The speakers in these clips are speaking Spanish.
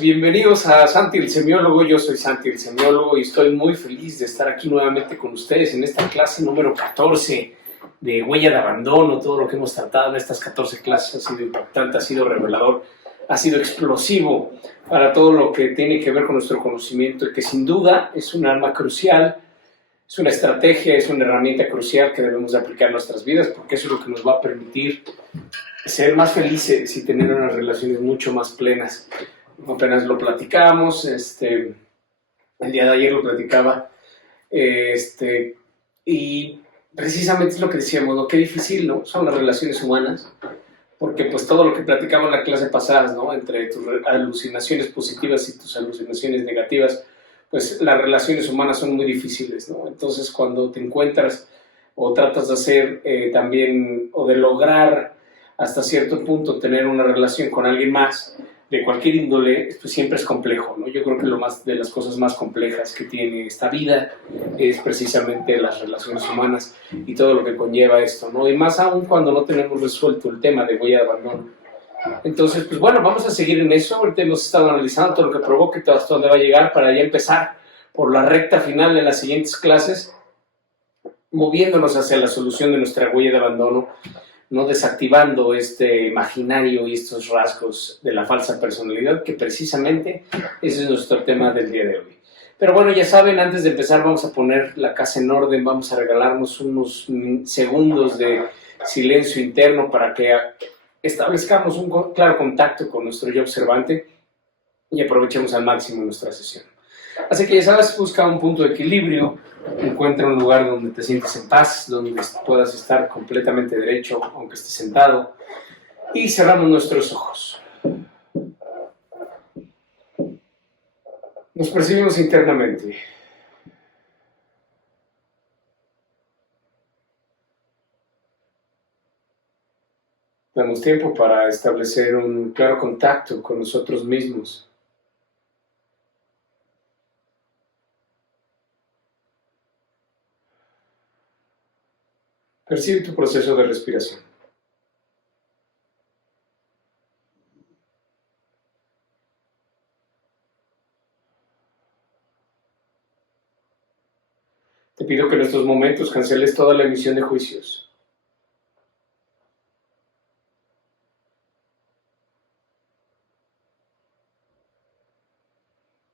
Bienvenidos a Santi el Semiólogo. Yo soy Santi el Semiólogo y estoy muy feliz de estar aquí nuevamente con ustedes en esta clase número 14 de huella de abandono. Todo lo que hemos tratado en estas 14 clases ha sido impactante, ha sido revelador, ha sido explosivo para todo lo que tiene que ver con nuestro conocimiento y que sin duda es un arma crucial, es una estrategia, es una herramienta crucial que debemos de aplicar en nuestras vidas, porque eso es lo que nos va a permitir ser más felices y tener unas relaciones mucho más plenas. Apenas lo platicamos, el día de ayer lo platicaba, y precisamente es lo que decíamos, ¿no? Qué difícil, ¿no? Son las relaciones humanas, porque pues todo lo que platicamos en la clase pasada, ¿no? Entre tus alucinaciones positivas y tus alucinaciones negativas, pues las relaciones humanas son muy difíciles, ¿no? Entonces cuando te encuentras o tratas de hacer también, o de lograr hasta cierto punto tener una relación con alguien más de cualquier índole, pues siempre es complejo, ¿no? Yo creo que lo más de las cosas más complejas que tiene esta vida es precisamente las relaciones humanas y todo lo que conlleva esto, ¿no? Y más aún cuando no tenemos resuelto el tema de huella de abandono. Entonces, pues bueno, vamos a seguir en eso. Ahorita hemos estado analizando todo lo que provoca y todo hasta dónde va a llegar para ya empezar por la recta final de las siguientes clases, moviéndonos hacia la solución de nuestra huella de abandono, no desactivando este imaginario y estos rasgos de la falsa personalidad, que precisamente ese es nuestro tema del día de hoy. Pero bueno, ya saben, antes de empezar vamos a poner la casa en orden, vamos a regalarnos unos segundos de silencio interno para que establezcamos un claro contacto con nuestro yo observante y aprovechemos al máximo nuestra sesión. Así que ya sabes, busca un punto de equilibrio, encuentra un lugar donde te sientes en paz, donde puedas estar completamente derecho, aunque estés sentado, y cerramos nuestros ojos. Nos percibimos internamente. Damos tiempo para establecer un claro contacto con nosotros mismos. Percibe tu proceso de respiración. Te pido que en estos momentos canceles toda la emisión de juicios.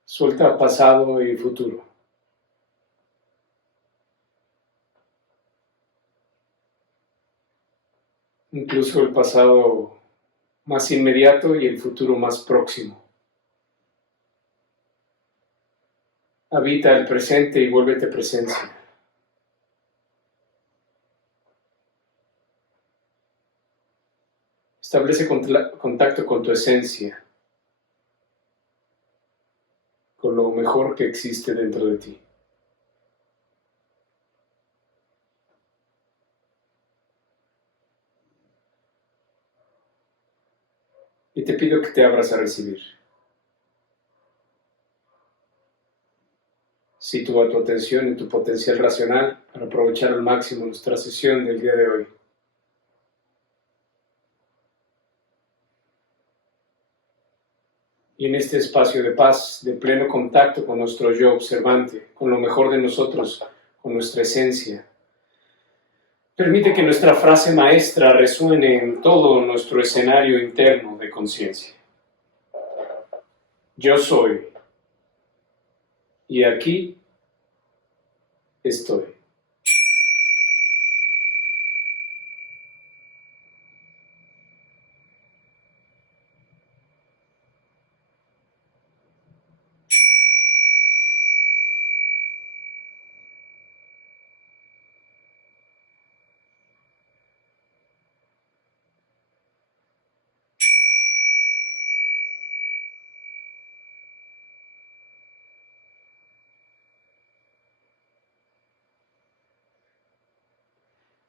Suelta pasado y futuro. Incluso el pasado más inmediato y el futuro más próximo. Habita el presente y vuélvete presencia. Establece contacto con tu esencia, con lo mejor que existe dentro de ti. Y te pido que te abras a recibir. Sitúa tu atención en tu potencial racional para aprovechar al máximo nuestra sesión del día de hoy. Y en este espacio de paz, de pleno contacto con nuestro yo observante, con lo mejor de nosotros, con nuestra esencia, permite que nuestra frase maestra resuene en todo nuestro escenario interno de conciencia. Yo soy, y aquí estoy.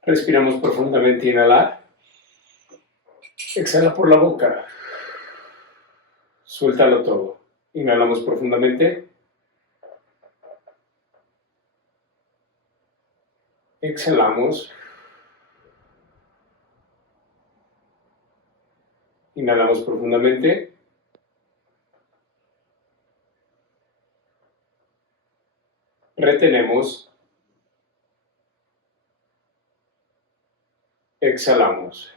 Respiramos profundamente, inhalar. Exhala por la boca. Suéltalo todo. Inhalamos profundamente. Exhalamos. Inhalamos profundamente. retenemos, exhalamos.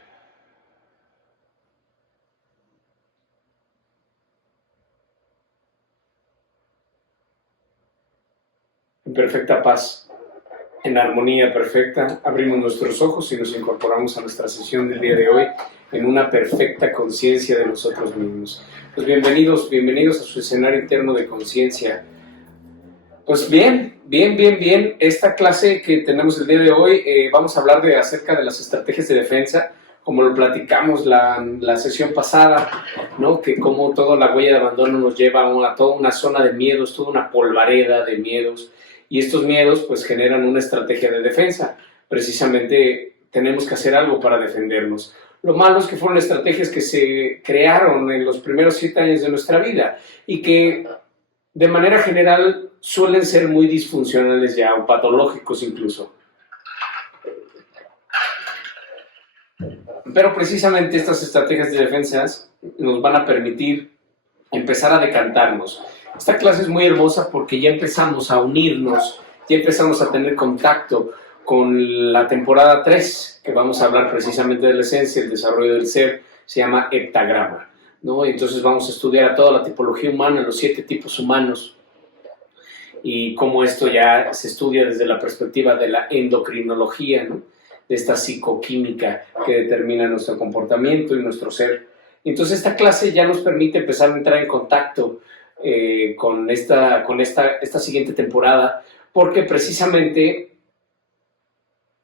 En perfecta paz, en armonía perfecta, abrimos nuestros ojos y nos incorporamos a nuestra sesión del día de hoy en una perfecta conciencia de nosotros mismos. Pues bienvenidos a su escenario interno de conciencia. Pues bien. Esta clase que tenemos el día de hoy, vamos a hablar acerca de las estrategias de defensa, como lo platicamos la sesión pasada, ¿no? Que como toda la huella de abandono nos lleva a toda una zona de miedos, toda una polvareda de miedos, y estos miedos pues generan una estrategia de defensa. Precisamente tenemos que hacer algo para defendernos. Lo malo es que fueron estrategias que se crearon en los primeros 7 años de nuestra vida y que de manera general suelen ser muy disfuncionales ya o patológicos incluso. Pero precisamente estas estrategias de defensa nos van a permitir empezar a decantarnos. Esta clase es muy hermosa porque ya empezamos a unirnos, ya empezamos a tener contacto con la temporada 3, que vamos a hablar precisamente de la esencia, el desarrollo del ser, se llama heptagrama, ¿no? Y entonces vamos a estudiar a toda la tipología humana, los 7 tipos humanos, y cómo esto ya se estudia desde la perspectiva de la endocrinología, ¿no? De esta psicoquímica que determina nuestro comportamiento y nuestro ser. Entonces esta clase ya nos permite empezar a entrar en contacto con esta siguiente temporada, porque precisamente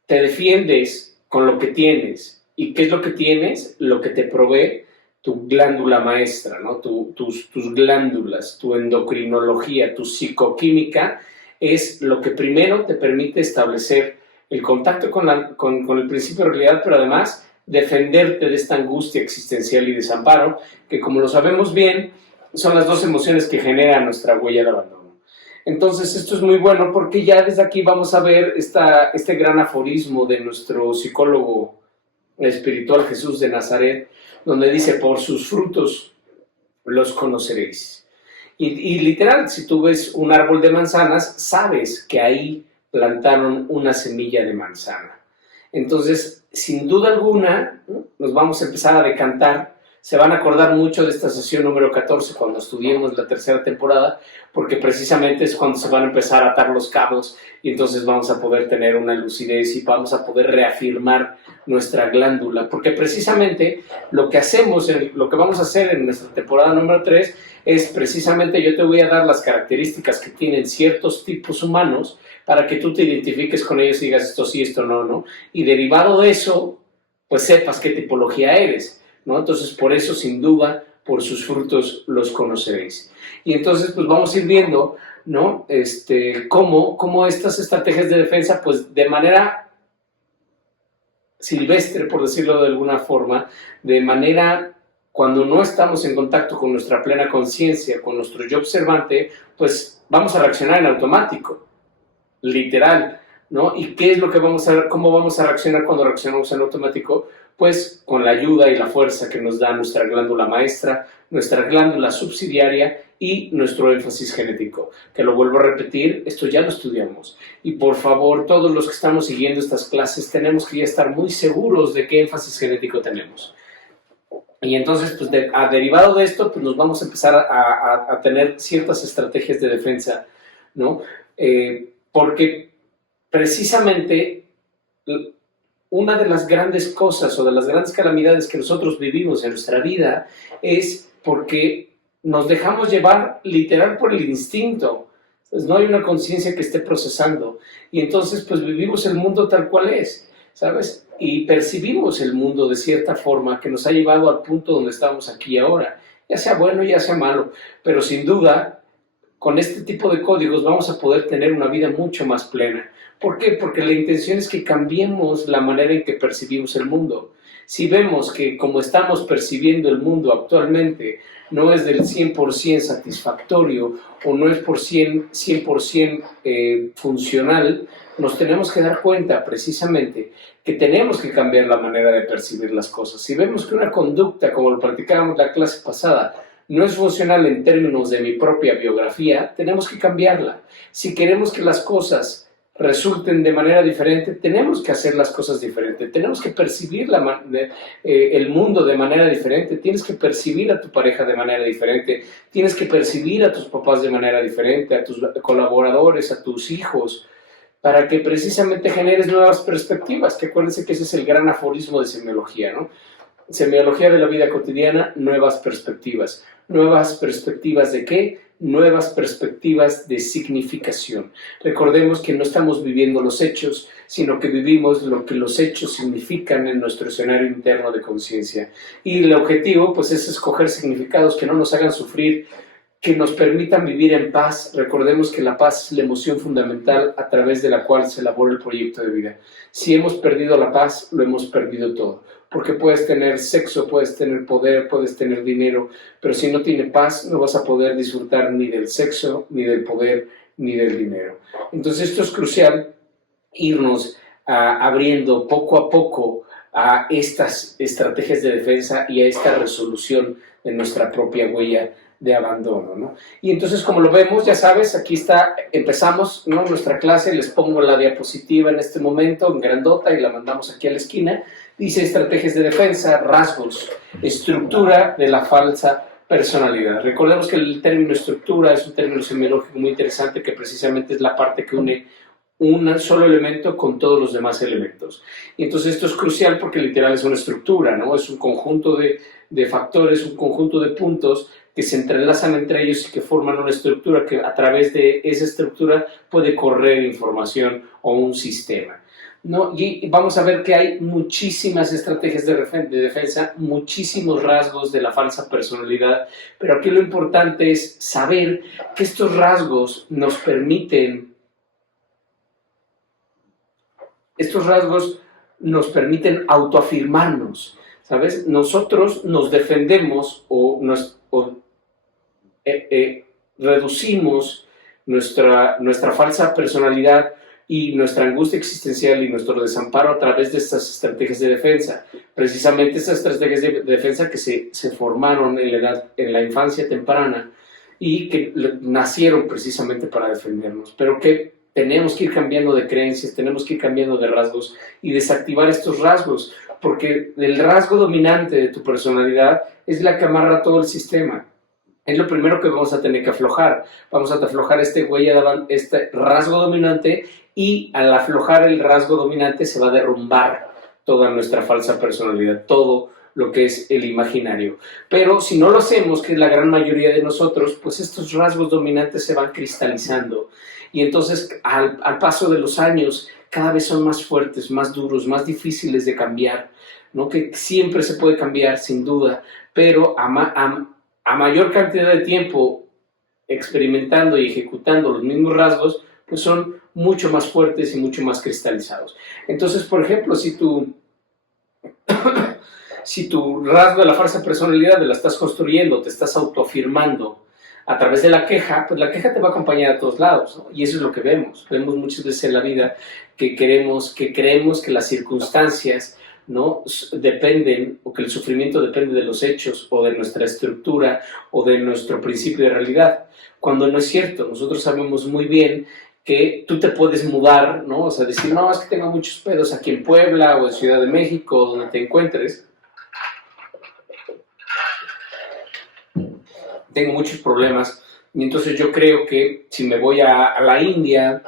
te defiendes con lo que tienes. ¿Y qué es lo que tienes? Lo que te provee tu glándula maestra, ¿no? Tus glándulas, tu endocrinología, tu psicoquímica, es lo que primero te permite establecer el contacto con el principio de realidad, pero además defenderte de esta angustia existencial y desamparo, que como lo sabemos bien, son las 2 emociones que generan nuestra huella de abandono. Entonces esto es muy bueno porque ya desde aquí vamos a ver este gran aforismo de nuestro psicólogo espiritual Jesús de Nazaret, donde dice: por sus frutos los conoceréis. Y literal, si tú ves un árbol de manzanas, sabes que ahí plantaron una semilla de manzana. Entonces, sin duda alguna, ¿no?, nos vamos a empezar a decantar. Se van a acordar mucho de esta sesión número 14 cuando estudiemos la 3ª temporada, porque precisamente es cuando se van a empezar a atar los cabos y entonces vamos a poder tener una lucidez y vamos a poder reafirmar nuestra glándula, porque precisamente lo que vamos a hacer en nuestra temporada número 3 es precisamente, yo te voy a dar las características que tienen ciertos tipos humanos para que tú te identifiques con ellos y digas esto sí, esto no, ¿no? Y derivado de eso, pues sepas qué tipología eres, ¿no? Entonces, por eso, sin duda, por sus frutos los conoceréis. Y entonces, pues vamos a ir viendo, ¿no? Cómo estas estrategias de defensa, pues de manera silvestre, por decirlo de alguna forma, de manera cuando no estamos en contacto con nuestra plena conciencia, con nuestro yo observante, pues vamos a reaccionar en automático, literal, ¿no? ¿Y qué es lo que cómo vamos a reaccionar cuando reaccionamos en automático? Pues con la ayuda y la fuerza que nos da nuestra glándula maestra, nuestra glándula subsidiaria y nuestro énfasis genético. Que lo vuelvo a repetir, esto ya lo estudiamos. Y por favor, todos los que estamos siguiendo estas clases, tenemos que ya estar muy seguros de qué énfasis genético tenemos. Y entonces, pues derivado de esto, pues nos vamos a empezar a tener ciertas estrategias de defensa, ¿no? Porque precisamente una de las grandes cosas o de las grandes calamidades que nosotros vivimos en nuestra vida es porque nos dejamos llevar literal por el instinto. Entonces, no hay una conciencia que esté procesando y entonces pues vivimos el mundo tal cual es, ¿sabes? Y percibimos el mundo de cierta forma que nos ha llevado al punto donde estamos aquí ahora, ya sea bueno, ya sea malo, pero sin duda con este tipo de códigos vamos a poder tener una vida mucho más plena. ¿Por qué? Porque la intención es que cambiemos la manera en que percibimos el mundo. Si vemos que como estamos percibiendo el mundo actualmente no es del 100% satisfactorio o no es 100% funcional, nos tenemos que dar cuenta precisamente que tenemos que cambiar la manera de percibir las cosas. Si vemos que una conducta, como lo platicábamos en la clase pasada, no es funcional en términos de mi propia biografía, tenemos que cambiarla. Si queremos que las cosas resulten de manera diferente, tenemos que hacer las cosas diferentes, tenemos que percibir el mundo de manera diferente, tienes que percibir a tu pareja de manera diferente, tienes que percibir a tus papás de manera diferente, a tus colaboradores, a tus hijos, para que precisamente generes nuevas perspectivas, que acuérdense que ese es el gran aforismo de semiología, ¿no? Semiología de la vida cotidiana, nuevas perspectivas. ¿Nuevas perspectivas de qué? Nuevas perspectivas de significación. Recordemos que no estamos viviendo los hechos, sino que vivimos lo que los hechos significan en nuestro escenario interno de conciencia. Y el objetivo, pues, es escoger significados que no nos hagan sufrir, que nos permitan vivir en paz. Recordemos que la paz es la emoción fundamental a través de la cual se elabora el proyecto de vida. Si hemos perdido la paz, lo hemos perdido todo. Porque puedes tener sexo, puedes tener poder, puedes tener dinero, pero si no tienes paz, no vas a poder disfrutar ni del sexo, ni del poder, ni del dinero. Entonces esto es crucial, irnos abriendo poco a poco a estas estrategias de defensa y a esta resolución de nuestra propia huella de abandono, ¿no? Y entonces, como lo vemos, ya sabes, aquí está, empezamos, ¿no?, nuestra clase. Les pongo la diapositiva en este momento, en grandota, y la mandamos aquí a la esquina. Dice estrategias de defensa, rasgos, estructura de la falsa personalidad. Recordemos que el término estructura es un término semiológico muy interesante, que precisamente es la parte que une un solo elemento con todos los demás elementos. Y entonces esto es crucial porque literal es una estructura, ¿no? Es un conjunto de factores, un conjunto de puntos que se entrelazan entre ellos y que forman una estructura que a través de esa estructura puede correr información o un sistema, ¿no? Y vamos a ver que hay muchísimas estrategias de defensa, muchísimos rasgos de la falsa personalidad, pero aquí lo importante es saber que estos rasgos nos permiten autoafirmarnos, ¿sabes? Nosotros nos defendemos o reducimos nuestra falsa personalidad y nuestra angustia existencial y nuestro desamparo a través de estas estrategias de defensa. Precisamente estas estrategias de defensa que se formaron en la infancia temprana y que nacieron precisamente para defendernos, pero que tenemos que ir cambiando de creencias, tenemos que ir cambiando de rasgos y desactivar estos rasgos, porque el rasgo dominante de tu personalidad es la que amarra todo el sistema. Es lo primero que vamos a tener que aflojar. Vamos a aflojar este rasgo dominante, y al aflojar el rasgo dominante se va a derrumbar toda nuestra falsa personalidad, todo lo que es el imaginario. Pero si no lo hacemos, que es la gran mayoría de nosotros, pues estos rasgos dominantes se van cristalizando. Y entonces, al paso de los años, cada vez son más fuertes, más duros, más difíciles de cambiar, ¿no? Que siempre se puede cambiar, sin duda, pero a mayor cantidad de tiempo experimentando y ejecutando los mismos rasgos, pues son mucho más fuertes y mucho más cristalizados. Entonces, por ejemplo, si tu rasgo de la falsa personalidad la estás construyendo, te estás autoafirmando a través de la queja, pues la queja te va a acompañar a todos lados, ¿no? Y eso es lo que vemos. Vemos muchas veces en la vida que creemos que las circunstancias, ¿no?, dependen, o que el sufrimiento depende de los hechos o de nuestra estructura o de nuestro principio de realidad, cuando no es cierto. Nosotros sabemos muy bien que tú te puedes mudar, ¿no? O sea, decir, no, es que tengo muchos pedos aquí en Puebla o en Ciudad de México, donde te encuentres. Tengo muchos problemas, y entonces yo creo que si me voy a la India,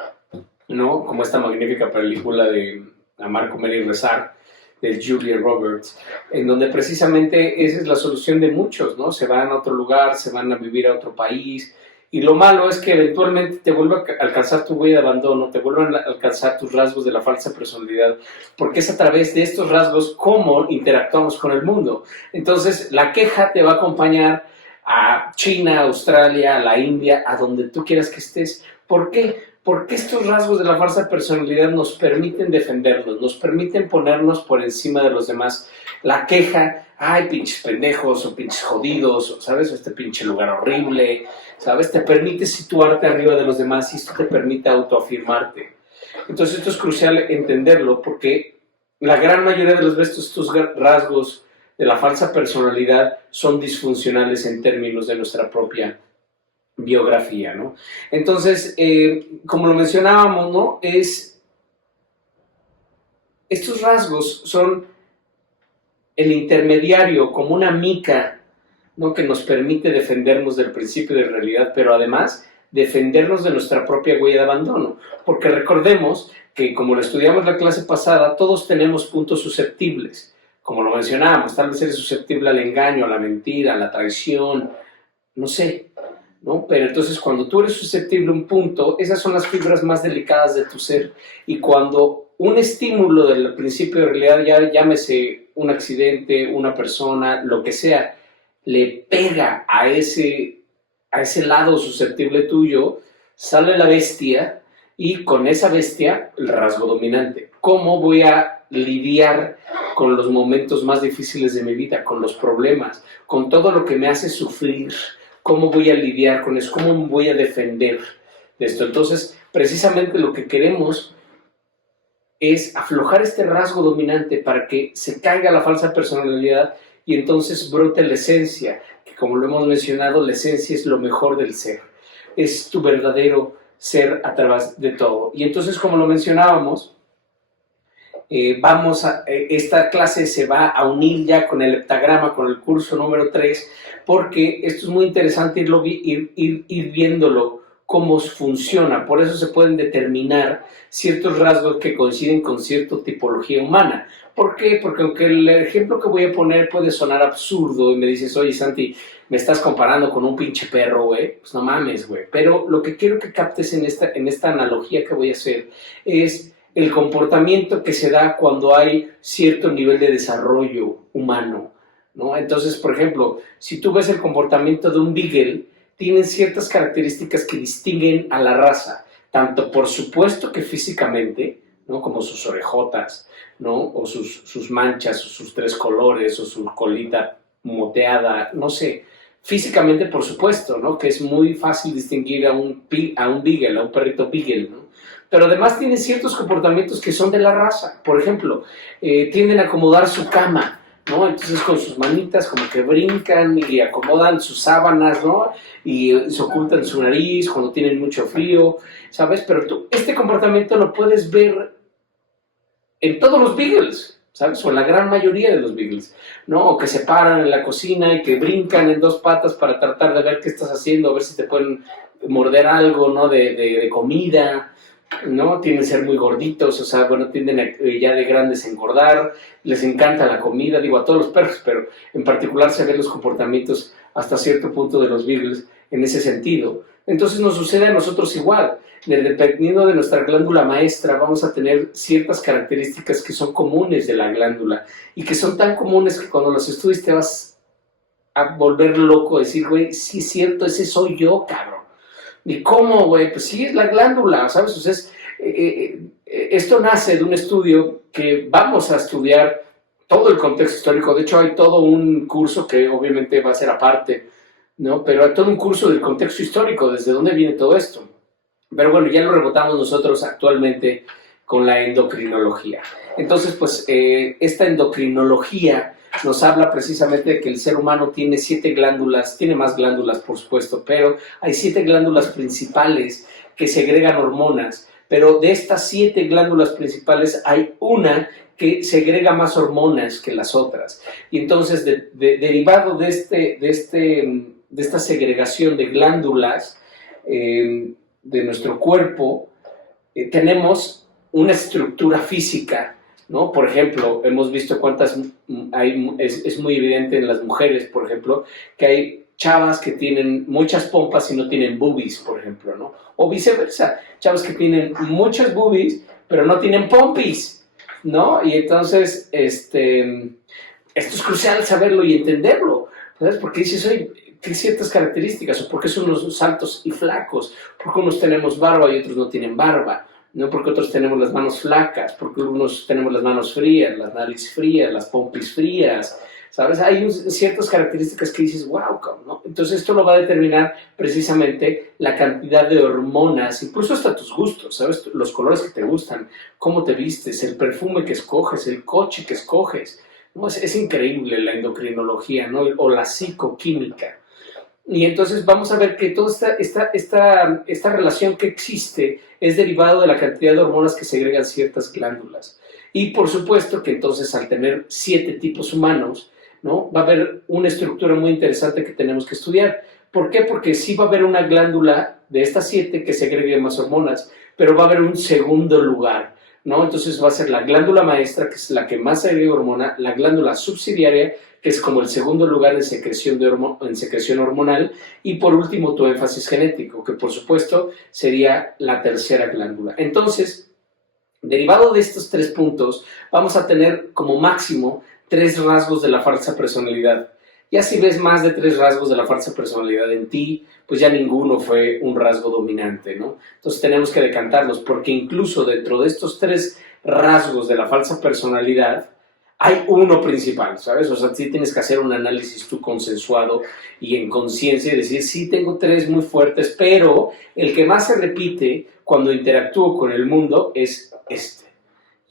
¿no?, como esta magnífica película de Amar, Comer y Rezar, de Julia Roberts, en donde precisamente esa es la solución de muchos, ¿no? Se van a otro lugar, se van a vivir a otro país, y lo malo es que eventualmente te vuelve a alcanzar tu huella de abandono, te vuelven a alcanzar tus rasgos de la falsa personalidad, porque es a través de estos rasgos cómo interactuamos con el mundo. Entonces, la queja te va a acompañar a China, a Australia, a la India, a donde tú quieras que estés. ¿Por qué? Porque estos rasgos de la falsa personalidad nos permiten defendernos, nos permiten ponernos por encima de los demás. La queja, ay, pinches pendejos, o pinches jodidos, ¿sabes? O este pinche lugar horrible, ¿sabes? Te permite situarte arriba de los demás y esto te permite autoafirmarte. Entonces esto es crucial entenderlo, porque la gran mayoría de las veces estos rasgos de la falsa personalidad son disfuncionales en términos de nuestra propia biografía, ¿no? Entonces, como lo mencionábamos, ¿no? Estos rasgos son el intermediario, como una mica, ¿no? Que nos permite defendernos del principio de realidad, pero además defendernos de nuestra propia huella de abandono. Porque recordemos que, como lo estudiamos la clase pasada, todos tenemos puntos susceptibles. Como lo mencionábamos, tal vez eres susceptible al engaño, a la mentira, a la traición, no sé, ¿no? Pero entonces cuando tú eres susceptible a un punto, esas son las fibras más delicadas de tu ser. Y cuando un estímulo del principio de realidad, ya llámese un accidente, una persona, lo que sea, le pega a ese lado susceptible tuyo, sale la bestia y con esa bestia el rasgo dominante. ¿Cómo voy a lidiar con los momentos más difíciles de mi vida, con los problemas, con todo lo que me hace sufrir? ¿Cómo voy a lidiar con eso? ¿Cómo me voy a defender de esto? Entonces, precisamente lo que queremos es aflojar este rasgo dominante para que se caiga la falsa personalidad y entonces brote la esencia, que como lo hemos mencionado, la esencia es lo mejor del ser, es tu verdadero ser a través de todo. Y entonces, como lo mencionábamos, esta clase se va a unir ya con el heptagrama, con el curso número 3, porque esto es muy interesante ir viéndolo cómo funciona. Por eso se pueden determinar ciertos rasgos que coinciden con cierta tipología humana. ¿Por qué? Porque aunque el ejemplo que voy a poner puede sonar absurdo y me dices, oye Santi, me estás comparando con un pinche perro, güey, pues no mames, güey. Pero lo que quiero que captes en esta analogía que voy a hacer es el comportamiento que se da cuando hay cierto nivel de desarrollo humano, ¿no? Entonces, por ejemplo, si tú ves el comportamiento de un beagle, tienen ciertas características que distinguen a la raza, tanto por supuesto que físicamente, ¿no? Como sus orejotas, ¿no? O sus manchas, o sus 3 colores, o su colita moteada, no sé. Físicamente, por supuesto, ¿no? Que es muy fácil distinguir a un beagle, a un perrito beagle, ¿no? Pero además tienen ciertos comportamientos que son de la raza. Por ejemplo, tienden a acomodar su cama, ¿no? Entonces con sus manitas como que brincan y acomodan sus sábanas, ¿no? Y se ocultan su nariz cuando tienen mucho frío, ¿sabes? Pero tú este comportamiento lo puedes ver en todos los beagles, ¿sabes? O en la gran mayoría de los beagles, ¿no? O que se paran en la cocina y que brincan en 2 patas para tratar de ver qué estás haciendo, a ver si te pueden morder algo, ¿no? De comida, ¿no? Tienden a ser muy gorditos, o sea, bueno, tienden a, ya de grandes a engordar, les encanta la comida, digo a todos los perros, pero en particular se ven los comportamientos hasta cierto punto de los beagles en ese sentido. Entonces nos sucede a nosotros igual, dependiendo de nuestra glándula maestra, vamos a tener ciertas características que son comunes de la glándula y que son tan comunes que cuando los estudies te vas a volver loco, decir, güey, sí es cierto, ese soy yo, cabrón. ¿Y cómo, güey? Pues sí, es la glándula, ¿sabes? Entonces, esto nace de un estudio que vamos a estudiar todo el contexto histórico. De hecho, hay todo un curso que obviamente va a ser aparte, ¿no? Pero hay todo un curso del contexto histórico, desde dónde viene todo esto. Pero bueno, ya lo rebotamos nosotros actualmente con la endocrinología. Entonces, pues, esta endocrinología nos habla precisamente de que el ser humano tiene 7 glándulas, tiene más glándulas por supuesto, pero hay 7 glándulas principales que segregan hormonas, pero de estas 7 glándulas principales hay una que segrega más hormonas que las otras. Y entonces, derivado de esta segregación de glándulas de nuestro cuerpo, tenemos una estructura física, ¿no? Por ejemplo, hemos visto cuántas hay, es muy evidente en las mujeres, por ejemplo, que hay chavas que tienen muchas pompas y no tienen boobies, por ejemplo, ¿no? O viceversa, chavas que tienen muchas boobies, pero no tienen pompis, ¿no? Y entonces, esto es crucial saberlo y entenderlo, ¿sabes? Porque dices, oye, ¿qué ciertas características? ¿O por qué son unos altos y flacos? ¿Por qué unos tenemos barba y otros no tienen barba? No, porque otros tenemos las manos flacas, porque unos tenemos las manos frías, las narices frías, las pompis frías, ¿sabes? Hay ciertas características que dices, wow, ¿no? Entonces esto lo va a determinar precisamente la cantidad de hormonas, incluso hasta tus gustos, ¿sabes? Los colores que te gustan, cómo te vistes, el perfume que escoges, el coche que escoges, ¿no? Es increíble la endocrinología, ¿no? O la psicoquímica. Y entonces vamos a ver que toda esta relación que existe es derivado de la cantidad de hormonas que segregan ciertas glándulas. Y por supuesto que entonces al tener 7 tipos humanos, ¿no? Va a haber una estructura muy interesante que tenemos que estudiar. ¿Por qué? Porque sí va a haber una glándula de estas 7 que segregue más hormonas, pero va a haber un segundo lugar, ¿no? Entonces va a ser la glándula maestra, que es la que más segrega hormona, la glándula subsidiaria, que es como el segundo lugar en secreción hormonal, y por último tu énfasis genético, que por supuesto sería la tercera glándula. Entonces, derivado de estos 3 puntos, vamos a tener como máximo 3 rasgos de la falsa personalidad. Ya si ves más de 3 rasgos de la falsa personalidad en ti, pues ya ninguno fue un rasgo dominante, ¿no? Entonces tenemos que decantarlos, porque incluso dentro de estos 3 rasgos de la falsa personalidad, hay uno principal, ¿sabes? O sea, sí tienes que hacer un análisis tú consensuado y en conciencia y decir, sí, tengo 3 muy fuertes, pero el que más se repite cuando interactúo con el mundo es este.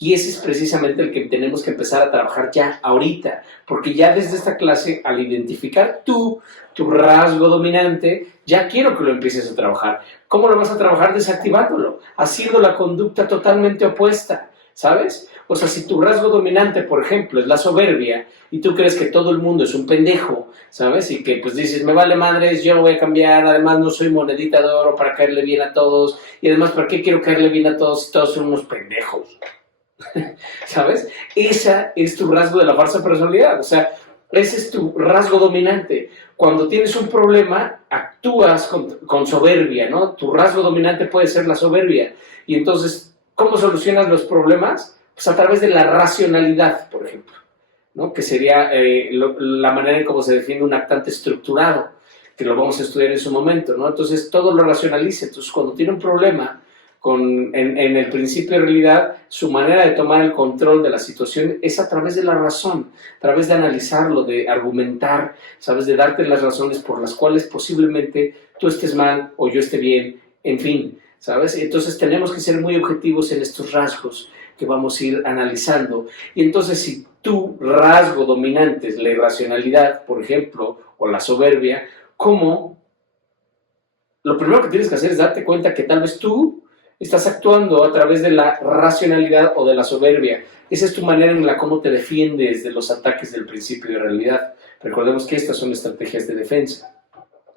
Y ese es precisamente el que tenemos que empezar a trabajar ya, ahorita, porque ya desde esta clase, al identificar tu rasgo dominante, ya quiero que lo empieces a trabajar. ¿Cómo lo vas a trabajar? Desactivándolo, haciendo la conducta totalmente opuesta, ¿sabes? O sea, si tu rasgo dominante, por ejemplo, es la soberbia, y tú crees que todo el mundo es un pendejo, ¿sabes? Y que pues dices, me vale madres, yo lo voy a cambiar, además no soy monedita de oro para caerle bien a todos, y además, ¿para qué quiero caerle bien a todos si todos son unos pendejos? ¿Sabes? Esa es tu rasgo de la falsa personalidad, o sea, ese es tu rasgo dominante. Cuando tienes un problema, actúas con soberbia, ¿no? Tu rasgo dominante puede ser la soberbia. Y entonces, ¿cómo solucionas los problemas? Pues a través de la racionalidad, por ejemplo, ¿no? Que sería la manera en cómo se define un actante estructurado, que lo vamos a estudiar en su momento, ¿no? Entonces, todo lo racionaliza. Entonces, cuando tiene un problema, en el principio de realidad, su manera de tomar el control de la situación es a través de la razón, a través de analizarlo, de argumentar, ¿sabes? De darte las razones por las cuales posiblemente tú estés mal o yo esté bien, en fin, ¿sabes? Entonces tenemos que ser muy objetivos en estos rasgos que vamos a ir analizando. Y entonces si tu rasgo dominante es la irracionalidad, por ejemplo, o la soberbia, ¿cómo? Lo primero que tienes que hacer es darte cuenta que tal vez tú estás actuando a través de la racionalidad o de la soberbia. Esa es tu manera en la cómo te defiendes de los ataques del principio de realidad. Recordemos que estas son estrategias de defensa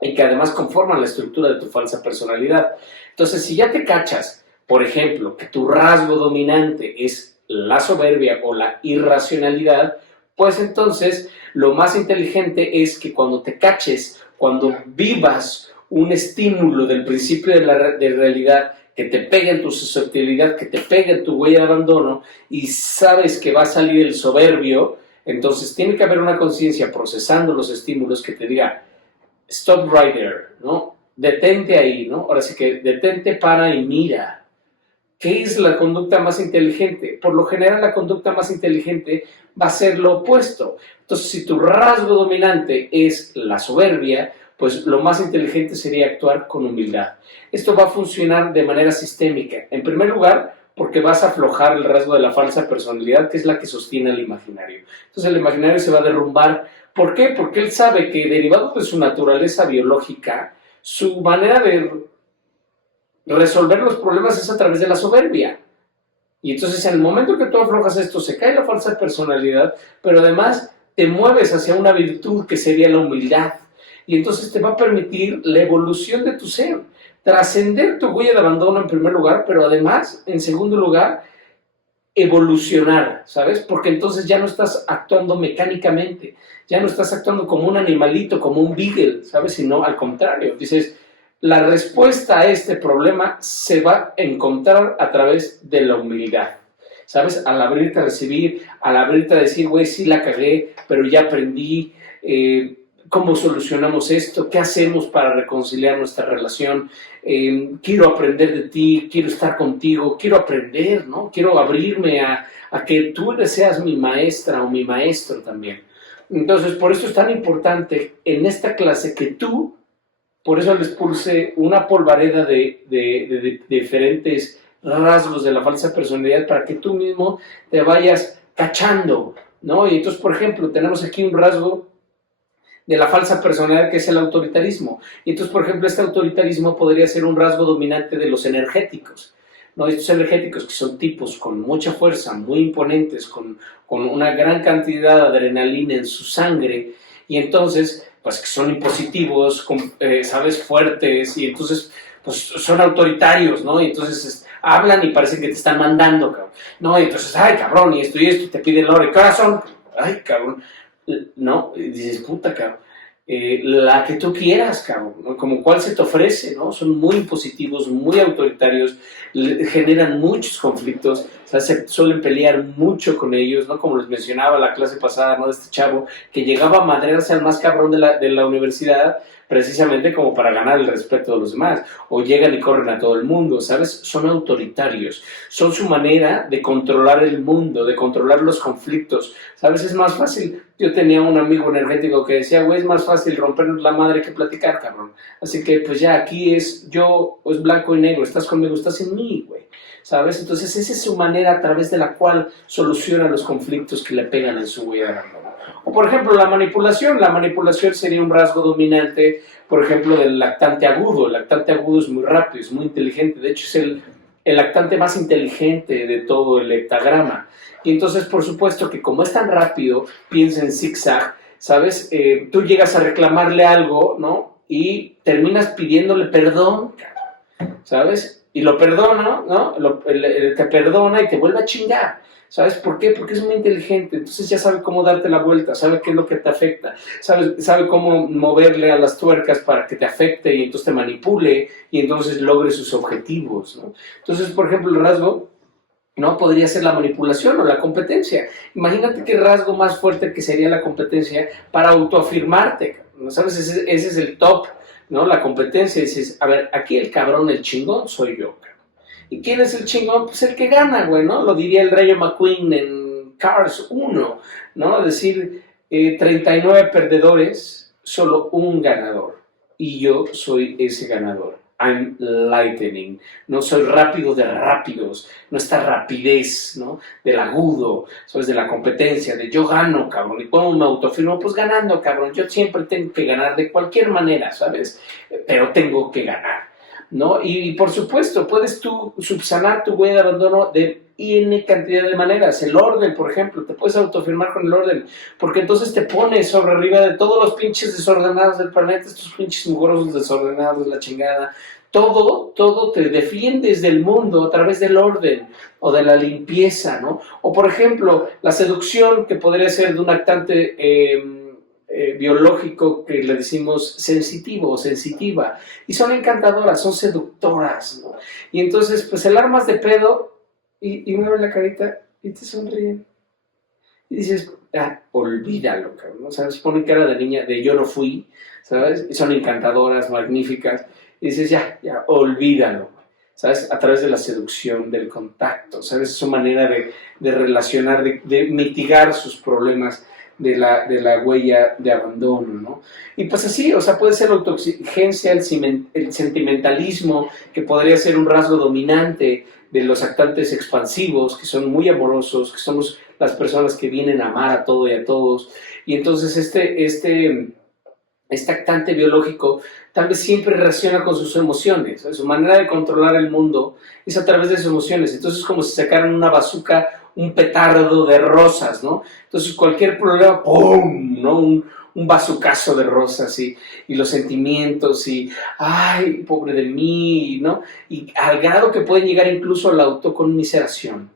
y que además conforman la estructura de tu falsa personalidad. Entonces, si ya te cachas, por ejemplo, que tu rasgo dominante es la soberbia o la irracionalidad, pues entonces lo más inteligente es que cuando te caches, cuando vivas un estímulo del principio de realidad que te pegue en tu susceptibilidad, que te pegue en tu huella de abandono y sabes que va a salir el soberbio, entonces tiene que haber una conciencia procesando los estímulos que te diga stop right there, ¿no? Detente ahí, ¿no? Ahora sí que detente, para y mira. ¿Qué es la conducta más inteligente? Por lo general la conducta más inteligente va a ser lo opuesto. Entonces, si tu rasgo dominante es la soberbia, pues lo más inteligente sería actuar con humildad. Esto va a funcionar de manera sistémica. En primer lugar, porque vas a aflojar el rasgo de la falsa personalidad, que es la que sostiene el imaginario. Entonces el imaginario se va a derrumbar. ¿Por qué? Porque él sabe que derivado de su naturaleza biológica, su manera de resolver los problemas es a través de la soberbia. Y entonces en el momento que tú aflojas esto, se cae la falsa personalidad, pero además te mueves hacia una virtud que sería la humildad. Y entonces te va a permitir la evolución de tu ser, trascender tu huella de abandono en primer lugar, pero además, en segundo lugar, evolucionar, ¿sabes? Porque entonces ya no estás actuando mecánicamente, ya no estás actuando como un animalito, como un beagle, ¿sabes? Sino al contrario, dices, la respuesta a este problema se va a encontrar a través de la humildad, ¿sabes? Al abrirte a recibir, al abrirte a decir, güey, sí la cagué, pero ya aprendí, ¿cómo solucionamos esto? ¿Qué hacemos para reconciliar nuestra relación? Quiero aprender de ti, quiero estar contigo, quiero aprender, ¿no? Quiero abrirme a que tú seas mi maestra o mi maestro también. Entonces, por eso es tan importante en esta clase que tú, por eso les puse una polvareda de diferentes rasgos de la falsa personalidad para que tú mismo te vayas cachando, ¿no? Y entonces, por ejemplo, tenemos aquí un rasgo de la falsa personalidad que es el autoritarismo. Y entonces, por ejemplo, este autoritarismo podría ser un rasgo dominante de los energéticos, ¿no? Estos energéticos que son tipos con mucha fuerza, muy imponentes, con una gran cantidad de adrenalina en su sangre, y entonces, pues que son impositivos, ¿sabes? Fuertes, y entonces, pues son autoritarios, ¿no? Y entonces hablan y parece que te están mandando, cabrón. No, y entonces, ay, cabrón, y esto, te piden la hora, ¿qué horas son? Ay, cabrón. ¿No? Y dices, puta, cabrón. La que tú quieras, cabrón, ¿no? Como cuál se te ofrece, ¿no? Son muy impositivos, muy autoritarios, generan muchos conflictos, o sea, se suelen pelear mucho con ellos, ¿no? Como les mencionaba la clase pasada, ¿no? De este chavo que llegaba a madrearse al más cabrón de la universidad, precisamente como para ganar el respeto de los demás, o llegan y corren a todo el mundo, ¿sabes? Son autoritarios, son su manera de controlar el mundo, de controlar los conflictos, ¿sabes? Es más fácil. Yo tenía un amigo energético que decía, güey, es más fácil rompernos la madre que platicar, cabrón. Así que, pues ya, aquí es yo, es blanco y negro, estás conmigo, estás en mí, güey, ¿sabes? Entonces, esa es su manera a través de la cual soluciona los conflictos que le pegan en su vida. O, por ejemplo, la manipulación sería un rasgo dominante, por ejemplo, del lactante agudo. El lactante agudo es muy rápido, es muy inteligente, de hecho es el lactante más inteligente de todo el heptagrama. Y entonces, por supuesto que como es tan rápido, piensa en zigzag, ¿sabes? Tú llegas a reclamarle algo, ¿no? Y terminas pidiéndole perdón, ¿sabes? Y lo perdona, ¿no? Te perdona y te vuelve a chingar. ¿Sabes por qué? Porque es muy inteligente, entonces ya sabe cómo darte la vuelta, sabe qué es lo que te afecta, sabe cómo moverle a las tuercas para que te afecte y entonces te manipule y entonces logre sus objetivos, ¿no? Entonces, por ejemplo, el rasgo, ¿no? Podría ser la manipulación o la competencia. Imagínate qué rasgo más fuerte que sería la competencia para autoafirmarte, ¿no? ¿Sabes? Ese es el top, ¿no? La competencia, dices, a ver, aquí el cabrón, el chingón soy yo. ¿Y quién es el chingón? Pues el que gana, güey, ¿no? Lo diría el Rayo McQueen en Cars 1, ¿no? Es decir, 39 perdedores, solo un ganador. Y yo soy ese ganador. I'm lightning. No soy rápido de rápidos. No esta rapidez, ¿no? Del agudo, ¿sabes? De la competencia, de yo gano, cabrón. ¿Y cómo me autoafirmo? Pues ganando, cabrón. Yo siempre tengo que ganar de cualquier manera, ¿sabes? Pero tengo que ganar, ¿no? Y por supuesto, puedes tú subsanar tu huella de abandono de N cantidad de maneras. El orden, por ejemplo, te puedes autoafirmar con el orden, porque entonces te pones sobre arriba de todos los pinches desordenados del planeta, estos pinches mugrosos desordenados, la chingada. Todo te defiendes del mundo a través del orden o de la limpieza, ¿no? O por ejemplo, la seducción, que podría ser de un actante biológico que le decimos sensitivo o sensitiva, y son encantadoras, son seductoras, ¿no? Y entonces, pues el armas de pedo y mueve la carita y te sonríen. Y dices, olvídalo, cabrón, ¿no? ¿Sabes? Ponen cara de niña de yo no fui, ¿sabes? Y son encantadoras, magníficas. Y dices, ya, olvídalo, ¿sabes? A través de la seducción, del contacto, ¿sabes? Es su manera de relacionar, de mitigar sus problemas de la huella de abandono, ¿no? Y pues así, o sea, puede ser la autoexigencia, el sentimentalismo, que podría ser un rasgo dominante de los actantes expansivos, que son muy amorosos, que somos las personas que vienen a amar a todo y a todos. Y entonces este actante biológico tal vez siempre reacciona con sus emociones, ¿sabes? Su manera de controlar el mundo es a través de sus emociones. Entonces es como si sacaran una bazooka, un petardo de rosas, ¿no? Entonces cualquier problema, ¡pum!, ¿no? Un bazucazo de rosas y los sentimientos y, ay, pobre de mí, ¿no? Y al grado que pueden llegar incluso a la autoconmiseración,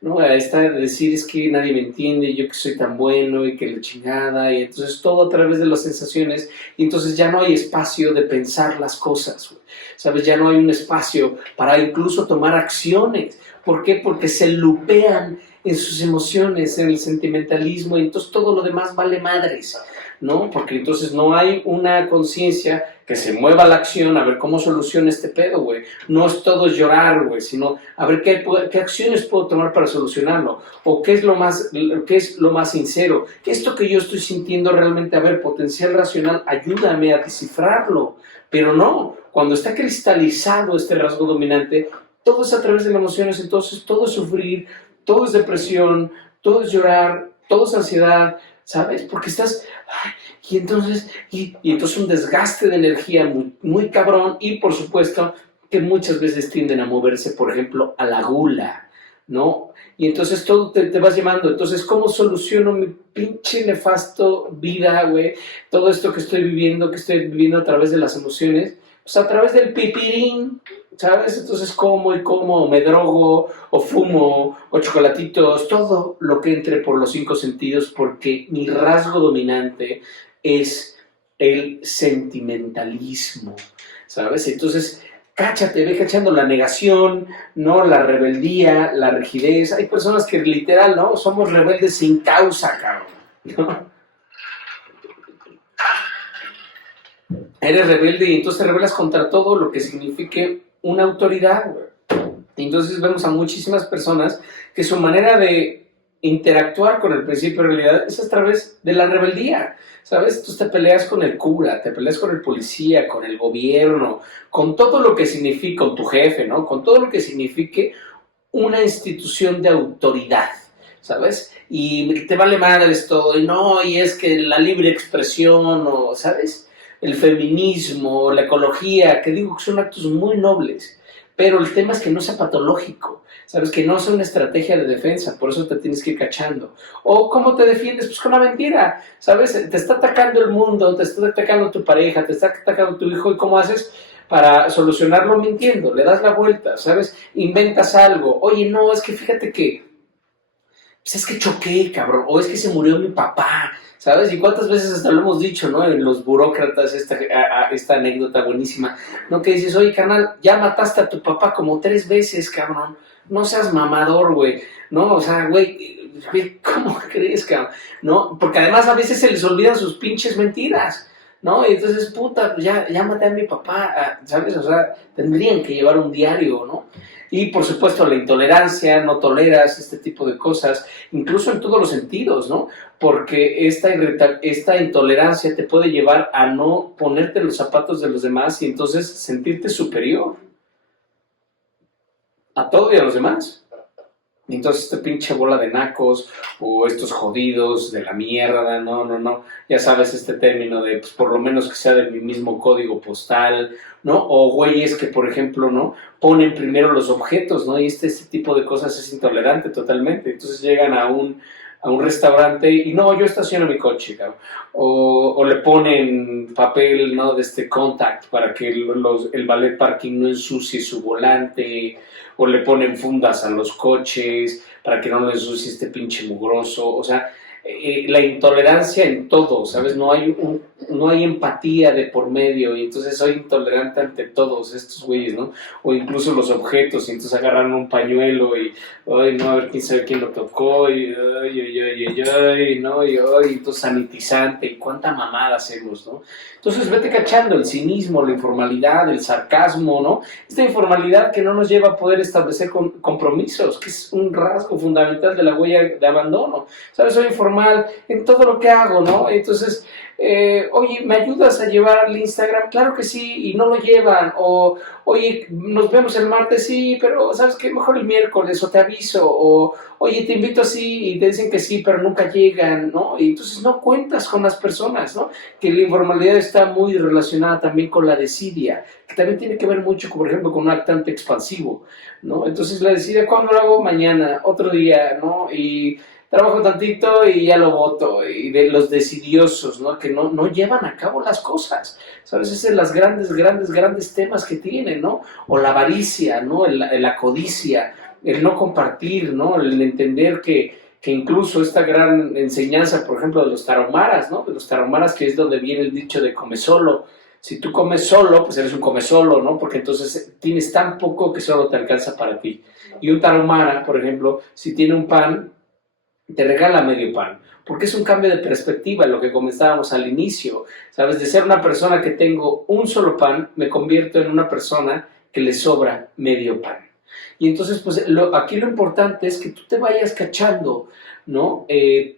¿no? A esta de decir, es que nadie me entiende, yo que soy tan bueno y que la chingada, y entonces todo a través de las sensaciones, y entonces ya no hay espacio de pensar las cosas, ¿sabes? Ya no hay un espacio para incluso tomar acciones. ¿Por qué? Porque se lupean en sus emociones, en el sentimentalismo, y entonces todo lo demás vale madres, ¿no? Porque entonces no hay una conciencia que se mueva a la acción, a ver cómo soluciona este pedo, güey. No es todo llorar, güey, sino a ver qué acciones puedo tomar para solucionarlo, o qué es lo más sincero, esto que yo estoy sintiendo realmente, a ver, potencial racional, ayúdame a descifrarlo. Pero no, cuando está cristalizado este rasgo dominante, todo es a través de las emociones, entonces todo es sufrir, todo es depresión, todo es llorar, todo es ansiedad, ¿sabes? Porque estás, ay, y entonces un desgaste de energía muy, muy cabrón, y por supuesto que muchas veces tienden a moverse, por ejemplo, a la gula, ¿no? Y entonces todo te vas llevando. Entonces, ¿cómo soluciono mi pinche nefasto vida, güey? Todo esto que estoy viviendo a través de las emociones, pues a través del pipirín, ¿sabes? Entonces como y como, me drogo, o fumo, o chocolatitos, todo lo que entre por los 5 sentidos, porque mi rasgo dominante es el sentimentalismo, ¿sabes? Entonces, cáchate, ve cachando la negación, ¿no? La rebeldía, la rigidez. Hay personas que literal, ¿no? Somos rebeldes sin causa, cabrón, ¿no? Eres rebelde y entonces te rebelas contra todo lo que signifique una autoridad, güey. Entonces vemos a muchísimas personas que su manera de interactuar con el principio de realidad es a través de la rebeldía, ¿sabes? Entonces te peleas con el cura, te peleas con el policía, con el gobierno, con todo lo que significa, con tu jefe, ¿no? Con todo lo que signifique una institución de autoridad, ¿sabes? Y te vale madres todo, y no, y es que la libre expresión, o, ¿sabes? El feminismo, la ecología, que digo que son actos muy nobles, pero el tema es que no sea patológico, ¿sabes? Que no sea una estrategia de defensa, por eso te tienes que ir cachando. ¿O cómo te defiendes? Pues con la mentira, ¿sabes? Te está atacando el mundo, te está atacando tu pareja, te está atacando tu hijo, ¿y cómo haces para solucionarlo? Mintiendo, le das la vuelta, ¿sabes? Inventas algo. Oye, no, es que fíjate que, pues es que choqué, cabrón, o es que se murió mi papá, ¿sabes? Y cuántas veces hasta lo hemos dicho, ¿no? En los burócratas, esta anécdota buenísima, ¿no? Que dices, oye, carnal, ya mataste a tu papá como 3 veces, cabrón, no seas mamador, güey, ¿no? O sea, güey, ¿cómo crees, cabrón? ¿No? Porque además a veces se les olvidan sus pinches mentiras, ¿no? Y entonces, puta, pues ya maté a mi papá, ¿sabes? O sea, tendrían que llevar un diario, ¿no? Y por supuesto la intolerancia, no toleras este tipo de cosas, incluso en todos los sentidos, ¿no? Porque esta intolerancia te puede llevar a no ponerte en los zapatos de los demás y entonces sentirte superior a todo y a los demás. Entonces, esta pinche bola de nacos o estos jodidos de la mierda, no, ya sabes este término de, pues por lo menos que sea de mi mismo código postal, ¿no? O güeyes que, por ejemplo, ¿no? Ponen primero los objetos, ¿no? Y este tipo de cosas es intolerante totalmente. Entonces llegan a un restaurante y no, yo estaciono mi coche, cabrón. O le ponen papel, ¿no? De este contact para que el valet parking no ensucie su volante, o le ponen fundas a los coches para que no le ensucie este pinche mugroso. O sea, la intolerancia en todo, ¿sabes? No hay empatía de por medio, y entonces soy intolerante ante todos estos güeyes, ¿no? O incluso los objetos, y entonces agarran un pañuelo y, ay, no, a ver quién sabe quién lo tocó, y, ay, no, y, ay, entonces sanitizante, y cuánta mamada hacemos, ¿no? Entonces vete cachando el cinismo, la informalidad, el sarcasmo, ¿no? Esta informalidad que no nos lleva a poder establecer compromisos, que es un rasgo fundamental de la huella de abandono, ¿sabes? Soy informal en todo lo que hago, ¿no? Entonces, oye, ¿me ayudas a llevar el Instagram? Claro que sí, y no lo llevan. O, oye, nos vemos el martes, sí, pero ¿sabes qué? Mejor el miércoles, o te aviso. O, oye, te invito así, y te dicen que sí, pero nunca llegan, ¿no? Y entonces no cuentas con las personas, ¿no? Que la informalidad está muy relacionada también con la desidia, que también tiene que ver mucho, por ejemplo, con un actante expansivo, ¿no? Entonces la desidia, ¿cuándo lo hago? Mañana, otro día, ¿no? Y trabajo tantito y ya lo voto. Y de los desidiosos, ¿no? Que no llevan a cabo las cosas, ¿sabes? Ese es los grandes temas que tienen, ¿no? O la avaricia, ¿no? La codicia, el no compartir, ¿no? El entender que incluso esta gran enseñanza, por ejemplo, de los tarahumaras, ¿no? De los tarahumaras, que es donde viene el dicho de come solo. Si tú comes solo, pues eres un come solo, ¿no? Porque entonces tienes tan poco que solo te alcanza para ti. Y un tarahumara, por ejemplo, si tiene un pan, te regala medio pan, porque es un cambio de perspectiva, lo que comenzábamos al inicio, ¿sabes? De ser una persona que tengo un solo pan, me convierto en una persona que le sobra medio pan. Y entonces, pues, aquí lo importante es que tú te vayas cachando, ¿no?